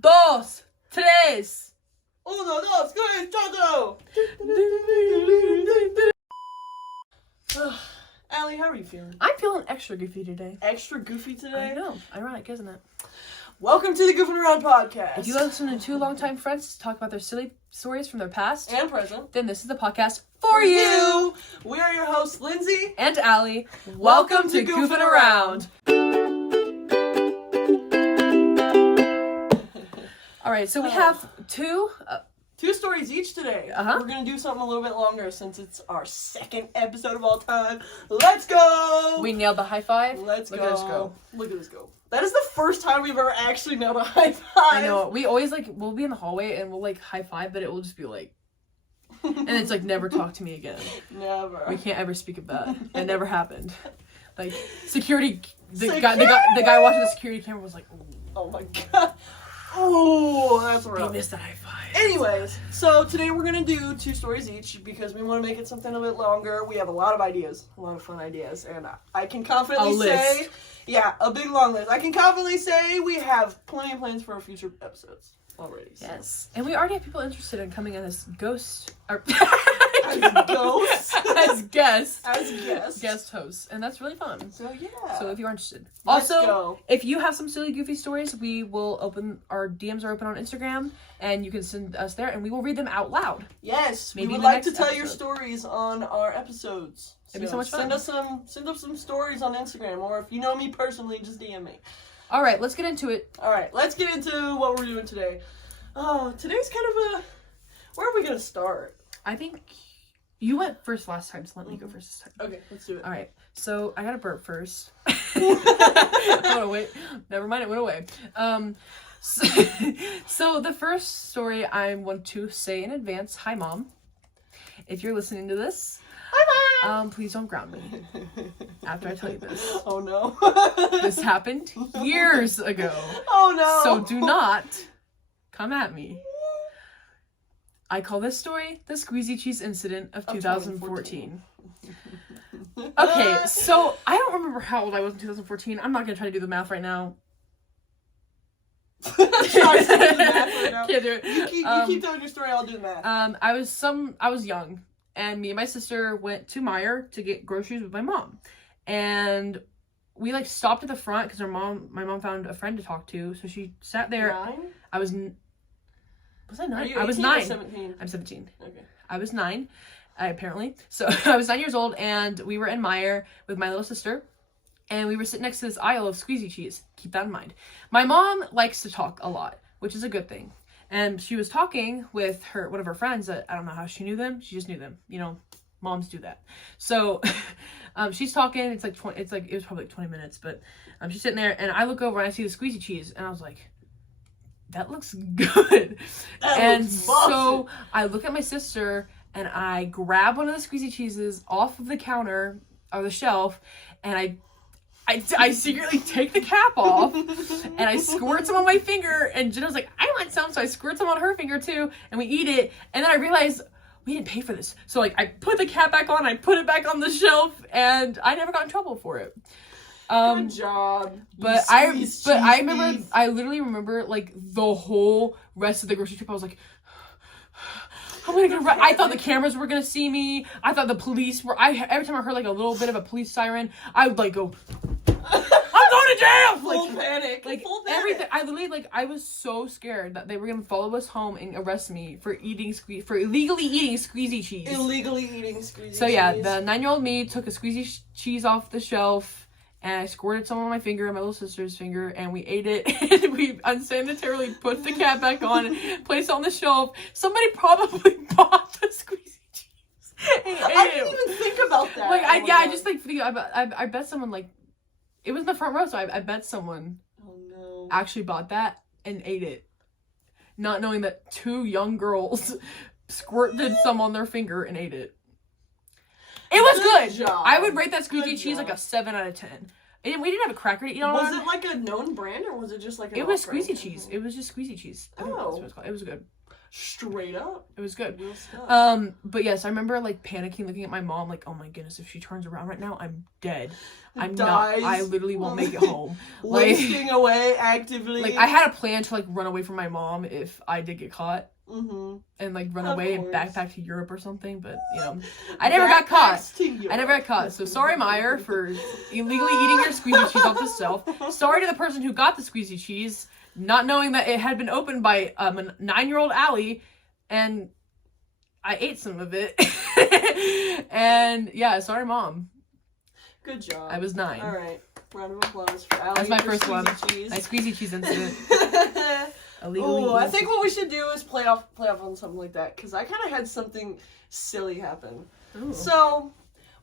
dos, tres. Uno, dos, tres, cuatro. Aley, how are you feeling? I'm feeling extra goofy today. Extra goofy today? I know. Ironic, isn't it? Welcome to the Goofin Around podcast. If you listen to two longtime friends talk about their silly stories from their past and present, then this is the podcast for you. We are your hosts, Lindsay and Aley. Welcome to Goofin Around. All right, so we have two stories each today. Uh-huh. We're going to do something a little bit longer since it's our second episode of all time. Let's go! We nailed the high five. Let's Look go. at us go. Look at us go. That is the first time we've ever actually nailed a high five. I know. We always, we'll be in the hallway and we'll, high five, but it will just be and it's never talk to me again. Never. We can't ever speak of that. It never happened. Security, the guy watching the security camera was like, ooh. Oh my god. Oh, that's rough. They missed the high five. Anyways, so today we're going to do two stories each because we want to make it something a bit longer. We have a lot of ideas, a lot of fun ideas, and I can confidently say, a big long list. I can confidently say we have plenty of plans for our future episodes already. So. Yes, and we already have people interested in coming in as ghost, as ghosts, as guests, guest hosts, and that's really fun. So yeah. So if you're interested, Let's also go. If you have some silly goofy stories, we will our DMs are open on Instagram, and you can send us there, and we will read them out loud. Yes, Maybe we would the like to next tell your episode. stories on our episodes. It'd be so much fun. Send us some stories on Instagram, or if you know me personally, just DM me. All right, let's get into it. All right, let's get into what we're doing today. Oh, today's kind of where are we gonna start? I think you went first last time, so let me go first this time. Okay, let's do it. All right, so I gotta burp first. Oh, wait. Never mind, it went away. So the first story I want to say in advance, hi Mom. If you're listening to this, hi Mom. Please don't ground me after I tell you this. Oh no. This happened years ago. Oh no. So do not come at me. I call this story the Squeezy Cheese Incident of 2014. Okay, so I don't remember how old I was in 2014. I'm not going to try to do the math right now. Try to do the math right now. Can't do it. You keep telling your story, I'll do the math. I was young, and me and my sister went to Meijer to get groceries with my mom. And we stopped at the front because my mom found a friend to talk to, so she sat there. 9? Was I 9? Are you 18 I was 9. Or 17? I'm 17. Okay. I was 9, apparently. So I was 9 years old, and we were in Meijer with my little sister, and we were sitting next to this aisle of squeezy cheese. Keep that in mind. My mom likes to talk a lot, which is a good thing. And she was talking with one of her friends that I don't know how she knew them. She just knew them. Moms do that. So she's talking. It was probably 20 minutes, but she's sitting there, and I look over and I see the squeezy cheese, and I was like, that looks good. So I look at my sister and I grab one of the squeezy cheeses off of the counter or the shelf, and I secretly take the cap off and I squirt some on my finger, and Jenna was like, I want some, so I squirt some on her finger too, and we eat it. And then I realized we didn't pay for this. So I put the cap back on, I put it back on the shelf, and I never got in trouble for it. Good job. But I literally remember the whole rest of the grocery trip. I was like, I thought the cameras were gonna see me. I thought the police were. Every time I heard a little bit of a police siren, I would go, I'm going to jail. Full panic. Full panic. Everything. I literally I was so scared that they were gonna follow us home and arrest me for illegally eating squeezy cheese. Illegally eating squeezy cheese. So yeah, the 9-year-old me took a squeezy cheese off the shelf. And I squirted some on my finger and my little sister's finger, and we ate it, and we unsanitarily put the cap back on, placed it on the shelf. Somebody probably bought the squeezy cheese. I didn't even think about that. I just I bet someone it was in the front row, so I bet someone actually bought that and ate it, not knowing that 2 young girls squirted some on their finger and ate it. It was good. Job. I would rate that squeezy cheese a 7 out of 10. We didn't have a cracker to eat on. Was it a known brand, or was it just It was squeezy cheese. It was just squeezy cheese. I think that's what it's called. It was good. Straight up. It was good. Real stuff. But yes, I remember like panicking, looking at my mom, like, oh my goodness, if she turns around right now, I'm dead. I literally won't make it home. Wasting away actively. Like, I had a plan to like run away from my mom if I did get caught. Mm-hmm. And like run away and backpack to Europe or something, but you know, I never got caught. I never got caught. So sorry, Meyer, for illegally eating your squeezy cheese off the shelf. Sorry to the person who got the squeezy cheese, not knowing that it had been opened by a 9-year-old Aley, and I ate some of it. And yeah, sorry, Mom. Good job. I was 9. All right, round of applause for Aley. That's my first one. Cheese. My squeezy cheese incident. Oh, I think what we should do is play off on something like that, because I kind of had something silly happen. Ooh. So,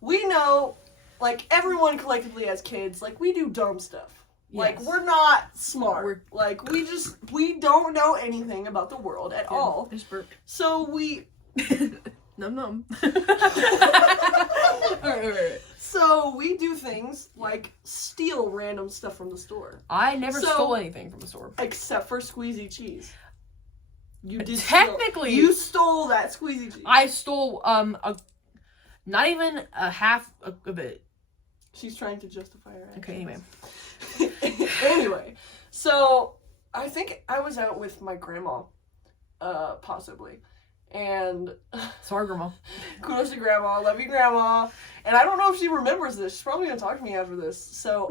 we know, like, everyone collectively as kids, like, we do dumb stuff. Yes. Like, we're not smart. We don't know anything about the world at all. I just burped. So, we... Num. Alright. So, we do things like steal random stuff from the store. I never stole anything from the store. Except for squeezy cheese. You did technically you stole that squeezy cheese. I stole not even a half of it. She's trying to justify her actions. Okay, anyway, so I think I was out with my grandma, possibly. And sorry, Grandma. Kudos to Grandma. Love you, Grandma. And I don't know if she remembers this. She's probably gonna talk to me after this. So,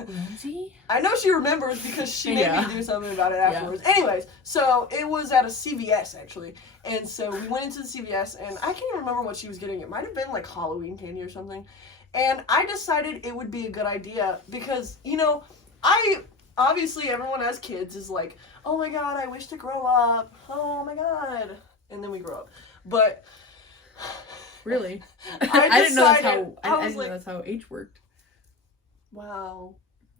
Lindsay? I know she remembers because she made me do something about it afterwards. Yeah. Anyways, so it was at a CVS actually, and so we went into the CVS, and I can't even remember what she was getting. It might have been like Halloween candy or something. And I decided it would be a good idea because, you know, obviously everyone as kids is like, oh my god, I wish to grow up. Oh my god. And then we grow up. But really? I didn't know that's how age worked. Wow.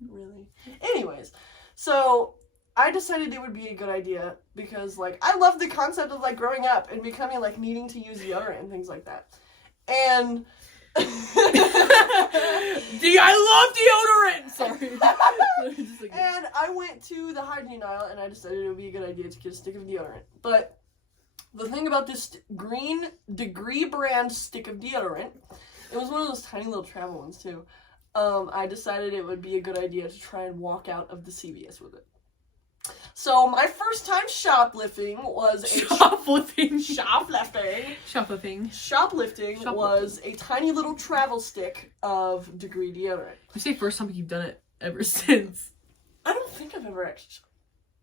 Really? Anyways, so I decided it would be a good idea because, like, I love the concept of, like, growing up and becoming, like, needing to use deodorant and things like that. And I love deodorant! Sorry. And I went to the hygiene aisle and I decided it would be a good idea to get a stick of deodorant. But the thing about this green Degree brand stick of deodorant, it was one of those tiny little travel ones too. I decided it would be a good idea to try and walk out of the CVS with it. So my first time shoplifting was Shoplifting was a tiny little travel stick of Degree deodorant. You say first time, you've done it ever since. I don't think I've ever actually.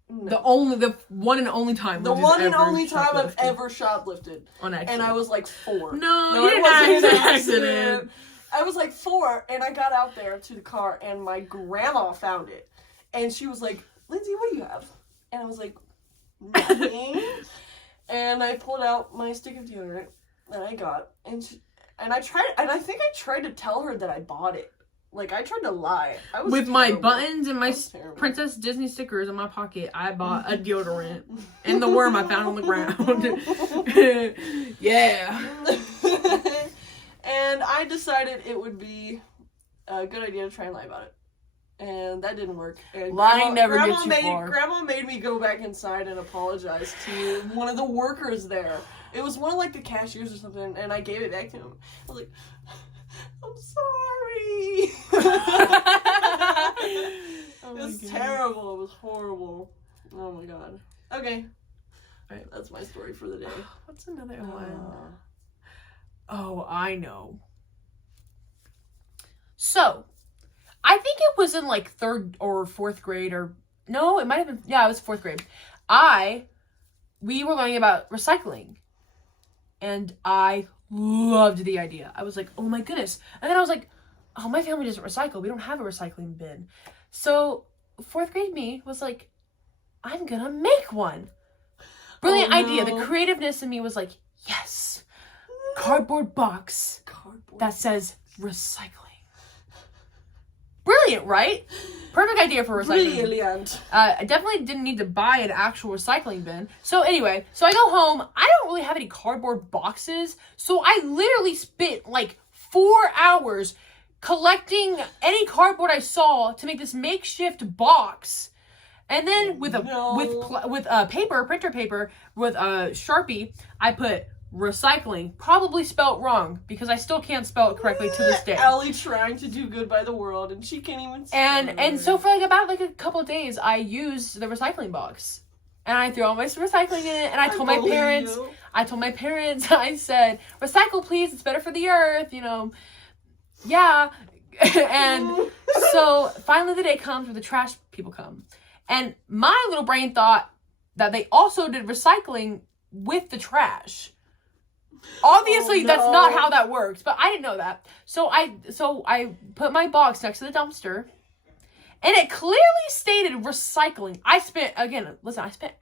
No. The one and only time. The one and only time I've ever shoplifted. On accident. And I was like 4. No, you didn't have an accident. I was like 4, and I got out there to the car, and my grandma found it. And she was like, Lindsay, what do you have? And I was like, nothing. And I pulled out my stick of deodorant that I got, and I tried to tell her that I bought it. Like, I tried to lie. I was with my buttons and my Princess Disney stickers in my pocket, I bought a deodorant and the worm I found on the ground. Yeah. And I decided it would be a good idea to try and lie about it. And that didn't work. And lying never gets you far. Grandma made me go back inside and apologize to one of the workers there. It was one of, like, the cashiers or something, and I gave it back to him. I was like, I'm sorry. It was terrible. It was horrible. Oh my god. Okay. Alright, that's my story for the day. What's another one? Oh, I know. So, I think it was in like 3rd or 4th grade, or no, it might have been, yeah, it was 4th grade. We were learning about recycling, and I loved the idea. I was like, oh my goodness. And then I was like, oh, my family doesn't recycle. We don't have a recycling bin. So 4th grade me was like, I'm gonna make one. Brilliant idea. The creativeness in me was like, yes. Cardboard box that says recycling. Brilliant, right? Perfect idea for recycling. Brilliant. I definitely didn't need to buy an actual recycling bin. So anyway, so I go home. I don't really have any cardboard boxes. So I literally spent like 4 hours collecting any cardboard I saw to make this makeshift box. And then with printer paper, with a Sharpie, I put recycling, probably spelt wrong because I still can't spell it correctly to this day. Allie trying to do good by the world, and she can't even spell And so for about a couple of days, I used the recycling box, and I threw all my recycling in it. And I told my parents, I said, "Recycle, please. It's better for the earth." Yeah. And so finally, the day comes where the trash people come, and my little brain thought that they also did recycling with the trash. Obviously, that's not how that works, but I didn't know that. So I put my box next to the dumpster, and it clearly stated recycling. I spent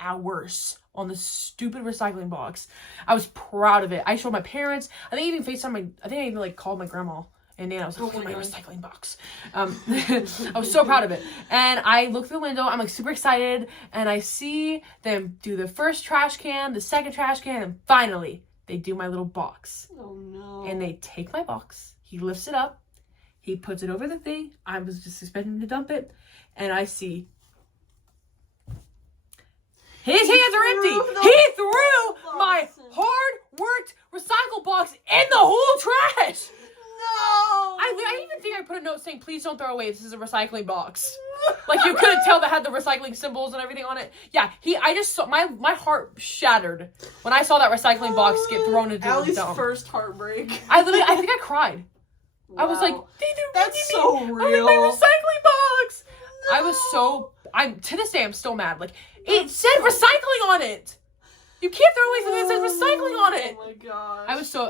hours on the stupid recycling box. I was proud of it. I showed my parents. I think I even called my grandma. And then I was like, look at my recycling box. I was so proud of it. And I look through the window. I'm super excited. And I see them do the first trash can, the second trash can, and finally, they do my little box. Oh, no. And they take my box. He lifts it up. He puts it over the thing. I was just expecting to dump it. And I see his hands are empty. He threw my hard-worked recycle box in the whole trash. No! I even think I put a note saying, "Please don't throw away. This is a recycling box." You couldn't tell that had the recycling symbols and everything on it. Yeah, I just saw my heart shattered when I saw that recycling box get thrown into Allie's the dump. first heartbreak. I think I cried. Wow. I was like, "That's so real." My recycling box. No. I'm to this day I'm still mad. It said recycling on it. You can't throw away something that says recycling on it. Oh my gosh.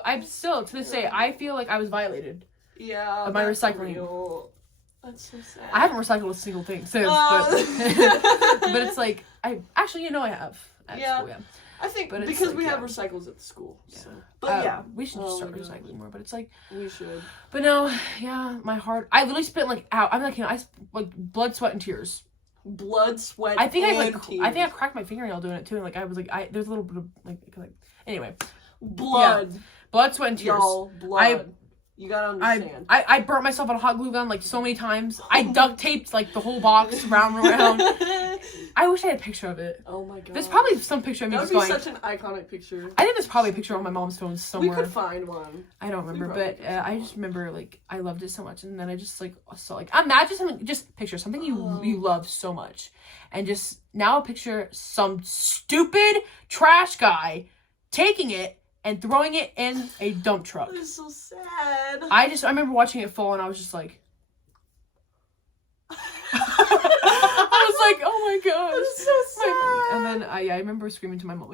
I'm still, to this day, I feel like I was violated. Yeah. Of my recycling. Real. That's so sad. I haven't recycled a single thing since, but it's I have. Yeah. I think because we have recycles at the school. Yeah. So. But we should just start recycling more, but it's we should. But no, yeah, my heart, I literally spent blood, sweat, and tears. Blood, sweat, I think and tears. I think I cracked my fingernail doing it too, and I was there's a little bit of anyway. Blood. Yeah. Blood, sweat, and tears. Y'all, blood. You gotta understand. I burnt myself on a hot glue gun so many times. I duct taped the whole box round and around. I wish I had a picture of it. Oh my god. There's probably some picture of me just going. That would be such an iconic picture. I think there's probably a picture on my mom's phone somewhere. We could find one. I don't remember, but I just remember I loved it so much, and then I just saw imagine something. Just picture something you love so much, and just now picture some stupid trash guy taking it and throwing it in a dump truck. That is so sad. I remember watching it fall, and I was just I was like, oh my gosh. That's so sad. And then I remember screaming to my mom,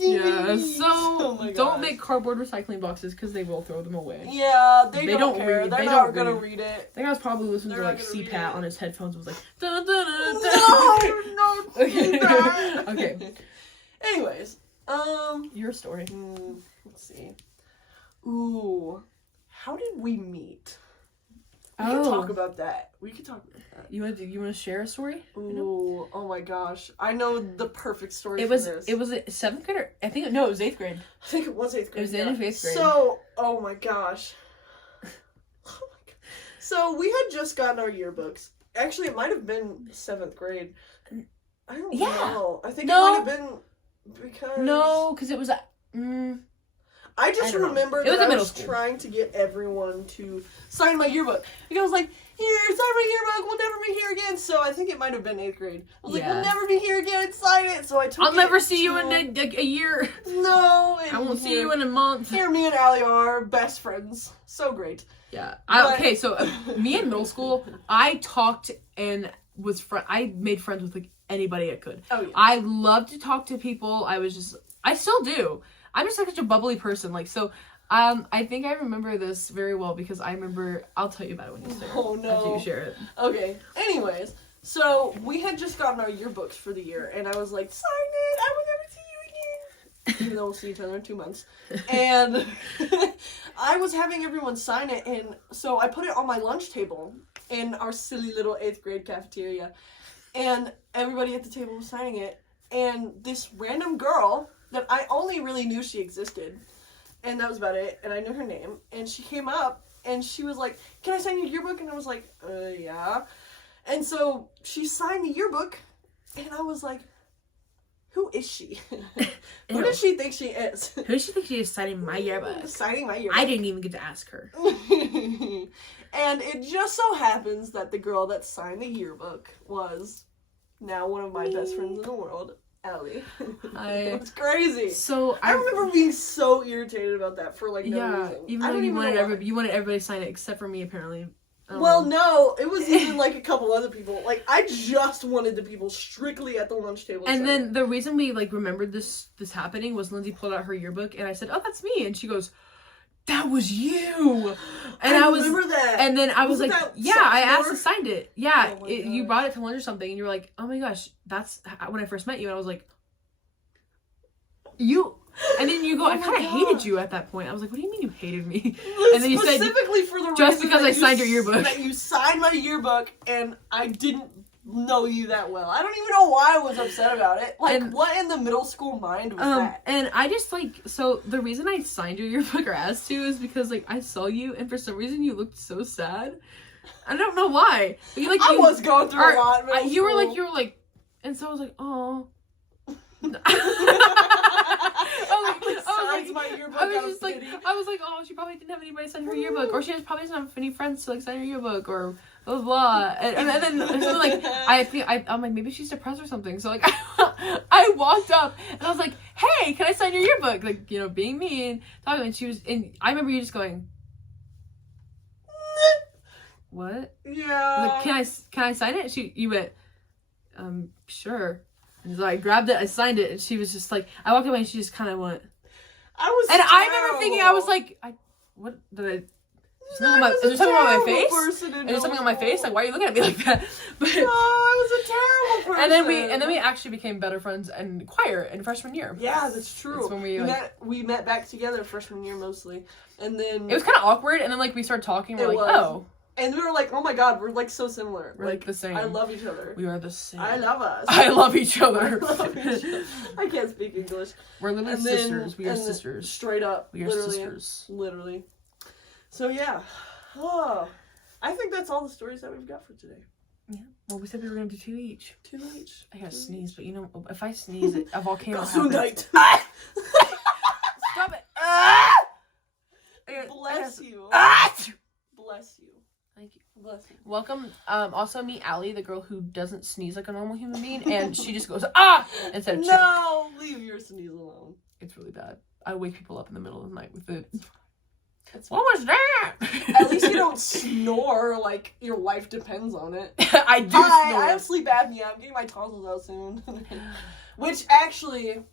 yeah, so don't make cardboard recycling boxes because they will throw them away. Yeah, they don't care. They're not going to read it. I think I was probably listening to CPAT on his headphones. It was dun, dun, dun, dun. No, okay. Okay. Anyways, your story. Let's see. Ooh, how did we meet? We can talk about that. You want to share a story? Ooh, oh my gosh. I know the perfect story for this. It was 7th grade, I think, no, it was 8th grade. I think it was 8th grade. It was the end of 8th grade. So, oh my gosh. So, we had just gotten our yearbooks. Actually, it might have been 7th grade. I don't know. I think it might have been because... No, because it was... I just remember that I was trying to get everyone to sign my yearbook. Like, I was like, here, sign my yearbook, we'll never be here again. So I think it might have been 8th grade. I was like, we'll never be here again, sign it. So I took I'll never see you in a year. No. I won't see you in a month. Here, me and Aley are best friends. So great. Yeah. Okay, so me in middle school, I talked and I made friends with anybody I could. Oh, yeah. I loved to talk to people. I still do. I'm just such a bubbly person. I think I remember this very well because I'll tell you about it when you share it. Oh, no. After you share it. Okay. Anyways, so we had just gotten our yearbooks for the year, and I was like, sign it! I will never see you again! Even though we'll see each other in 2 months. And I was having everyone sign it, and so I put it on my lunch table in our silly little 8th grade cafeteria. And everybody at the table was signing it, and this random girl that I only really knew she existed, and that was about it, and I knew her name, and she came up, and she was like, can I sign your yearbook? And I was like, yeah. And so she signed the yearbook, and I was like, who is she? Who does she think she is? Who does she think she is signing my yearbook? Signing my yearbook. I didn't even get to ask her. And it just so happens that the girl that signed the yearbook was now one of my best friends in the world, Aley. It was crazy. So I remember being so irritated about that for like no reason. Even though you wanted everybody to sign it except for me, apparently. Well, no, it was even like a couple other people. Like, I just wanted the people strictly at the lunch table. And then the reason we like remembered this happening was Lindsay pulled out her yearbook, and I said, "Oh, that's me," and she goes, "That was you." And I remember that. And then I was like, "Yeah, I asked and signed it. Yeah, you brought it to lunch or something," and you were like, "Oh my gosh, that's when I first met you." And I was like, "You." And then you go, I kind of hated you at that point. I was like, what do you mean you hated me? And then you said, specifically for the just because I signed your yearbook. That you signed my yearbook and I didn't know you that well. I don't even know why I was upset about it. Like, what in the middle school mind was that? And I just, like, so the reason I signed your yearbook or asked to is because, like, I saw you and for some reason you looked so sad. I don't know why. But you, like, I was going through a lot in middle you school. were like, and so I was like, oh. I was like, oh, she probably didn't have anybody sign her yearbook, or she probably doesn't have any friends to like sign her yearbook, or blah blah blah. And then like I'm like, maybe she's depressed or something. So like I walked up and I was like, hey, can I sign your yearbook? Like, you know, being mean, talking. And she was, and I remember you just going, what? Yeah. Like, can I sign it? You went, sure. And so I grabbed it, I signed it, and she was just like, I walked away and she just kind of went. I remember thinking, I was like, what did I? Is there something on my face? Is there something on my face? Like, why are you looking at me like that? But no, I was a terrible person. And then we actually became better friends in choir in freshman year. Yeah, that's true. That's when we met back together freshman year mostly, and then it was kind of awkward. And then like we started talking, we're like, oh. And we were like, oh my god, we're like so similar. We're like the same. I love each other. We are the same. I love us. I love each other. I can't speak English. We're literally sisters. We are sisters. Straight up. We are sisters. Literally. So yeah. Oh, I think that's all the stories that we've got for today. Yeah. Well, we said we were going to do 2 each. 2 each. I gotta sneeze, but you know, if I sneeze, a volcano happens. Stop it. Bless you. Bless you. Thank you. Bless you. Welcome. Also meet Aley, the girl who doesn't sneeze like a normal human being, and she just goes instead of no, leave your sneeze alone. It's really bad. I wake people up in the middle of the night with it. What was that? At least you don't snore like your life depends on it. I do snore. I have sleep apnea. I'm getting my tonsils out soon. Which actually,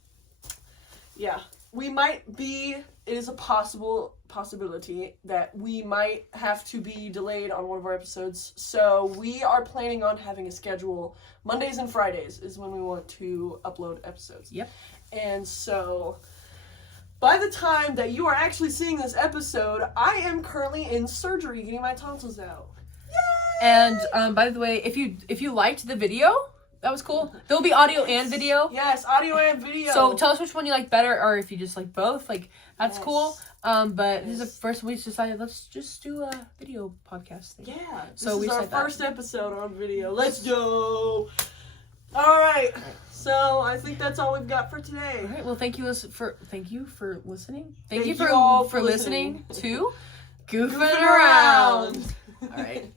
yeah, it is a possibility that we might have to be delayed on one of our episodes. So we are planning on having a schedule. Mondays and Fridays is when we want to upload episodes. Yep. And so by the time that you are actually seeing this episode, I am currently in surgery getting my tonsils out. Yay! And by the way, if you liked the video, that was cool. There'll be audio and video. Yes, audio and video. So tell us which one you like better, or if you just like both. Like, that's cool. But this is the first we decided, let's just do a video podcast thing. Yeah. So this is our first episode on video. Let's go. All right. So I think that's all we've got for today. All right. Well, thank you for listening. Thank you all for listening to Goofin' Around. All right.